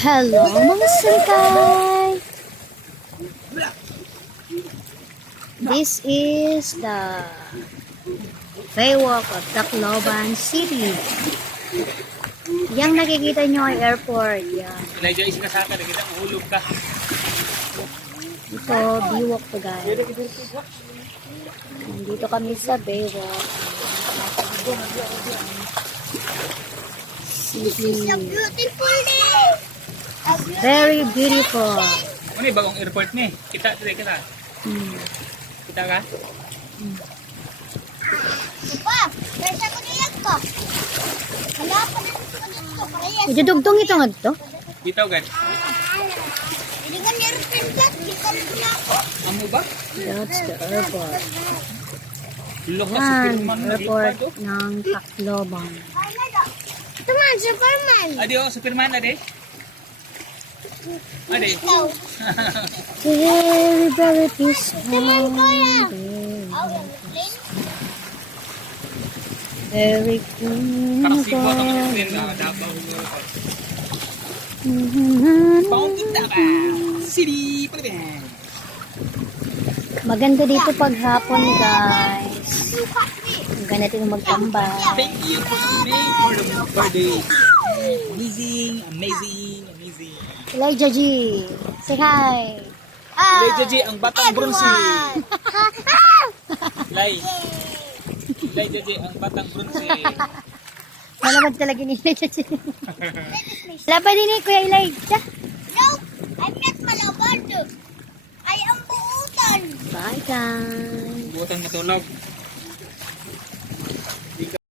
Hello mga sangkay! This is the Baywalk of Tacloban City. Yang nakikita nyo ay airport. Yan. Elijah, isa ka sa akin. Nakita, uhulog ka. Ito, Baywalk to guys. Nandito kami sa Baywalk. City. Very beautiful. Ano yung bagong airport ni? Kita, kita. Kita ka? Medyo dugtong ito nga ito. Bitaw gan. Amo ba? That's the airport. Loko sa Yan, Superman na airport gilpad, oh. ng Tacloban. Ito man, Superman. Adi, oh, Superman, adi. Adi. Very, very peaceful. Very Parang si Boto ng cool. Israel na Davao. Fountain Davao City, Pilipinas. Maganda dito pag hapon, guys. Maganda dito magtambay. Thank you for the birthday. Amazing, amazing, amazing. Elijah G. Say hi. Elijah G, ang batang bronze. Elijah G, ang batang bronze. Malamad talaga ni Elijah G. Wala pa din eh, Kuya Elijah. No, I'm not malabad. I am buutan. Bye, guys. Buotan matulog.